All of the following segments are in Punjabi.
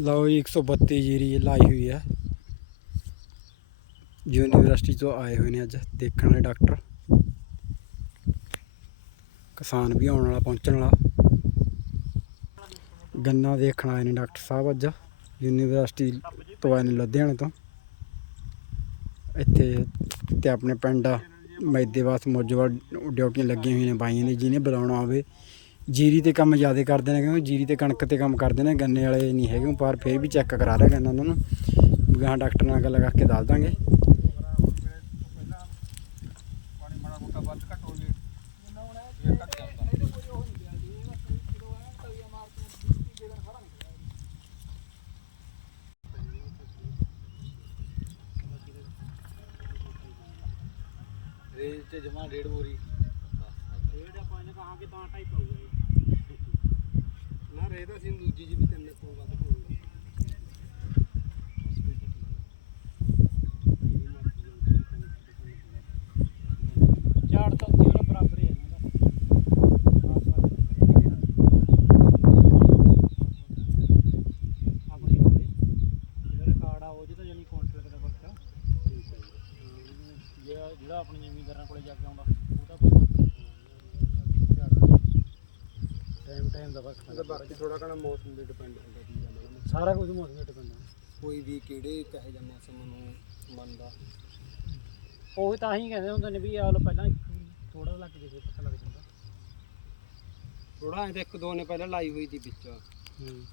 ਲਓ ਜੀ 132 ਜੀਰੀ ਲਾਈ ਹੋਈ ਹੈ ਯੂਨੀਵਰਸਿਟੀ ਤੋਂ ਆਏ ਹੋਏ ਨੇ ਅੱਜ, ਦੇਖਣ ਵਾਲੇ ਡਾਕਟਰ। ਕਿਸਾਨ ਵੀ ਆਉਣ ਵਾਲਾ, ਪਹੁੰਚਣ ਵਾਲਾ। ਗੰਨਾ ਦੇਖਣ ਆਏ ਨੇ ਡਾਕਟਰ ਸਾਹਿਬ ਅੱਜ, ਯੂਨੀਵਰਸਿਟੀ ਤੋਂ ਆਏ ਨੇ ਲੁਧਿਆਣੇ ਤੋਂ। ਇੱਥੇ ਤੇ ਆਪਣੇ ਪਿੰਡ ਮੈਦੇਵਾਸ ਮੋਜੋਵਾਲ ਡਿਊਟੀਆਂ ਲੱਗੀਆਂ ਹੋਈਆਂ ਨੇ ਬਾਈਆਂ ਦੀ ਜਿਹਨੇ ਬੁਲਾਉਣਾ ਹੋਵੇ। ਜੀਰੀ ਤੇ ਕੰਮ ਜ਼ਿਆਦਾ ਕਰਦੇ ਨੇ ਕਿਉਂਕਿ ਜੀਰੀ ਤੇ ਕਣਕ ਤੇ ਕੰਮ ਕਰਦੇ ਨੇ ਗੰਨੇ ਵਾਲੇ ਨਹੀਂ ਹੈਗੇ ਪਰ ਫਿਰ ਵੀ ਚੈੱਕ ਕਰਾ ਰਿਹਾ ਗੰਨਾ ਉਹਨਾਂ ਨੂੰ। ਗਾਂ ਡਾਕਟਰ ਨਾਲ ਗੱਲ ਕਰਕੇ ਦੱਸ ਦਾਂਗੇ। ਰੇਜ ਤੇ ਜਮਾ ਡੇਢ ਬੋਰੀ ਰੇਟ ਆਪਾਂ ਇਹਨੇ ਕਹਾ ਕਿ ਤਾਂ ਟਾਈਪ ਹੋਊਗਾ ਨਾ ਰੇ ਤਾਂ ਅਸੀਂ ਦੂਜੀ ਜੀ ਵੀ ਤਿੰਨ ਤੋਂ ਵੱਧ ਹੋਊਗੀ ਝਾੜ ਤਾਂ ਉੱਤੇ ਉਹਦਾ ਬਰਾਬਰ ਹੀ ਹੈ ਨਾ ਆਪਣੀ ਹੋਵੇ ਜਿਹੜਾ ਰਿਕਾਰਡ ਆ ਉਹ ਜਿਹਦਾ ਜਾਨੀ ਕੰਟਰੈਕਟ ਦਾ ਫ਼ਰਕ ਆ। ਜਿਹੜਾ ਜਿਹੜਾ ਆਪਣੀ ਜ਼ਮੀਨਦਾਰਾਂ ਕੋਲੇ ਜਾ ਕੇ ਆਉਂਦਾ ਉਹਦਾ ਕੋਈ ਟਾਈਮ ਦਾ ਫ਼ਰਕ ਪੈਂਦਾ ਬਾਕੀ ਥੋੜਾ ਘਣਾ ਮੌਸਮ ਦੇ ਡਿਪੈਂਡ ਹੁੰਦਾ ਕੀ ਜਾਂਦਾ ਨਾ ਸਾਰਾ ਕੁਝ ਮੌਸਮ ਤੇ ਡਿਪੈਂਡ ਕੋਈ ਵੀ ਕਿਹੜੇ ਕਹੇ ਜਾਂ ਮੌਸਮ ਨੂੰ ਮੰਨਦਾ। ਉਹ ਤਾਂ ਹੀ ਕਹਿੰਦੇ ਹੁੰਦੇ ਨੇ ਵੀ ਆ ਲੋ ਪਹਿਲਾਂ ਥੋੜਾ ਲੱਗ ਜੇ ਫਿਰ ਪਤਾ ਲੱਗ ਜਾਂਦਾ। ਥੋੜਾ ਐ ਤਾਂ ਇੱਕ ਦੋ ਨੇ ਪਹਿਲਾਂ ਲਾਈ ਹੋਈ ਸੀ ਵਿੱਚ। ਹੂੰ।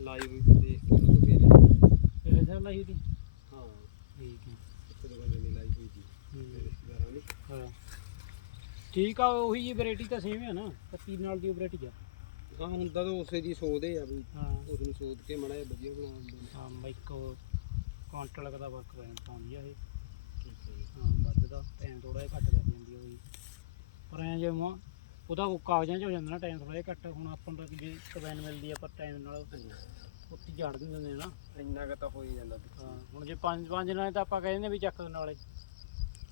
ਲਾਈ ਹੋਈ ਸੀ ਦੇਖ ਕੇ ਉਹਨਾਂ ਤੋਂ ਫੇਰ ਸਰ ਲਈ ਦੀ ਹਾਂ ਠੀਕ ਹੈ ਇੱਕ ਦੋ ਬੰਦੇ ਨੇ ਲਾਈ ਹੋਈ ਸੀ ਮੇਰੇ ਰਿਸ਼ਤੇਦਾਰਾਂ ਨੇ ਹਾਂ ਠੀਕ ਆ ਉਹੀ ਜੀ ਵੈਰਾਈਟੀ ਤਾਂ ਸੇਮ ਹੈ ਨਾ ਪੱਤੀ ਨਾਲ ਦੀ ਵੈਰਾਈਟੀ ਆ। ਹਾਂ ਹੁੰਦਾ ਤਾਂ ਉਸੇ ਦੀ ਸੋਧਦੇ ਆ ਵੀ ਹਾਂ। ਉਸ ਨੂੰ ਸੋਧ ਕੇ ਮੜਾ ਵਧੀਆ ਬਣਾ ਦਿੰਦੇ ਨੇ। ਹਾਂ ਬਾਈ ਕੋ ਕੁਆਂਟਲ ਦਾ ਵਰਕ ਪੈ ਜਾਂਦਾ ਆਉਂਦੀ ਆ ਇਹ ਹਾਂ ਵੱਧਦਾ ਟਾਈਮ ਥੋੜਾ ਜਿਹਾ ਘੱਟ ਕਰ ਜਾਂਦੀ ਆ ਉਹੀ ਪਰ ਐਂ ਜੇ ਮ- ਉਹਦਾ ਉਹ ਕਾਗਜ਼ਾਂ 'ਚ ਹੋ ਜਾਂਦਾ ਨਾ ਟਾਈਮ ਥੋੜਾ ਜਿਹਾ ਘੱਟ ਹੁਣ ਆਪਾਂ ਨੂੰ ਜੇ ਕਬੈਨ ਮਿਲਦੀ ਆ ਪਰ ਟਾਈਮ ਨਾਲ ਉੱਤੀ ਝਾੜ ਦਿੰਦੇ ਨੇ ਨਾ। ਇੰਨਾ ਕੁ ਤਾਂ ਹੋ ਹੀ ਜਾਂਦਾ। ਹਾਂ ਹੁਣ ਜੇ ਪੰਜ ਪੰਜ ਦਿਨਾਂ 'ਚ ਤਾਂ ਆਪਾਂ ਕਹਿੰਦੇ ਵੀ ਚੱਕ ਵਾਲੇ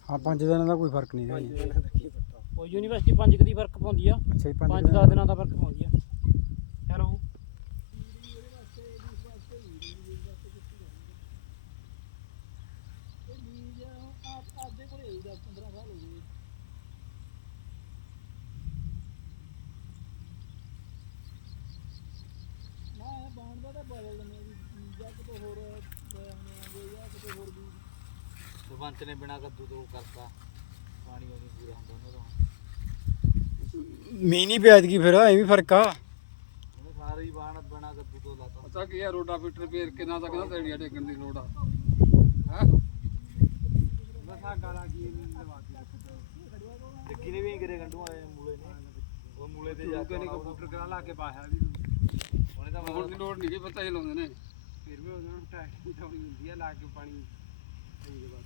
ਹਾਂ ਪੰਜ ਦਿਨਾਂ ਦਾ ਕੋਈ ਫ਼ਰਕ ਨਹੀਂ ਪੰਜ ਹੈ ਦਿਨਾਂ ਦਾ ਕੀ ਪਤਾ ਉਹ ਯੂਨੀਵਰਸਿਟੀ ਪੰਜ ਦੀ ਫ਼ਰਕ ਪਾਉਂਦੀ ਆ। ਅੱਛਾ ਜੀ ਦਿਨਾਂ ਦਸ ਦਿਨਾਂ ਦਾ ਫ਼ਰਕ ਪਾਉਂਦੀ ਆ। ਹੈਲੋ ਸਰਪੰਚ ਨੇ ਬਿਨਾ ਕੱਦੂ ਤੋਂ ਕਰਤਾ। ਪਾਣੀ ਉਹ ਨਹੀਂ ਪੂਰਾ ਹੁੰਦਾ ਉਹਨਾਂ ਦਾ। ਮੀਂਹ ਨਹੀਂ ਪਿਆ ਕੀ ਫਿਰ ਇਹ ਵੀ ਫ਼ਰਕ ਆ। ਉਹਨੇ ਸਾਰੇ ਹੀ ਬਾਣ ਬਿਨਾ ਕੱਦੂ ਤੋਂ ਲਾਤਾ। ਪਤਾ ਕੀ ਆ ਰੋਡਾ ਫਿੱਟਰ ਫੇਰ ਕੇ ਨਾ ਤਾਂ ਕਹਿੰਦਾ ਤੇੜੀਆਂ ਟੇਕਣ ਦੀ ਲੋੜ ਆ। ਹੈ? ਮਸਾ ਗਾਲਾ ਕੀ ਨਹੀਂ ਲਵਾਤੀ ਜੱਗੀ ਨੇ ਵੀ ਕਰੇ ਗੰਡੂ ਆਏ ਮੂਲੇ ਨੇ। ਉਹ ਮੂਲੇ ਤੇ ਜਾ ਕੇ ਕੰਪਿਊਟਰ ਕਰਾ ਲਾ ਕੇ ਪਾਇਆ ਵੀ। ਉਹਨੇ ਤਾਂ ਹੁਣ ਦੀ ਲੋੜ ਨਹੀਂ ਪਤਾ ਹੀ ਲਾਉਂਦੇ ਨੇ। ਫਿਰ ਵੀ ਉਹਨਾਂ ਨੂੰ ਟਾਈਟ ਨਹੀਂ ਹੁੰਦੀ ਆ ਲਾ ਕੇ ਪਾਣੀ। ਸਹੀ ਦੇ ਬਾਅਦ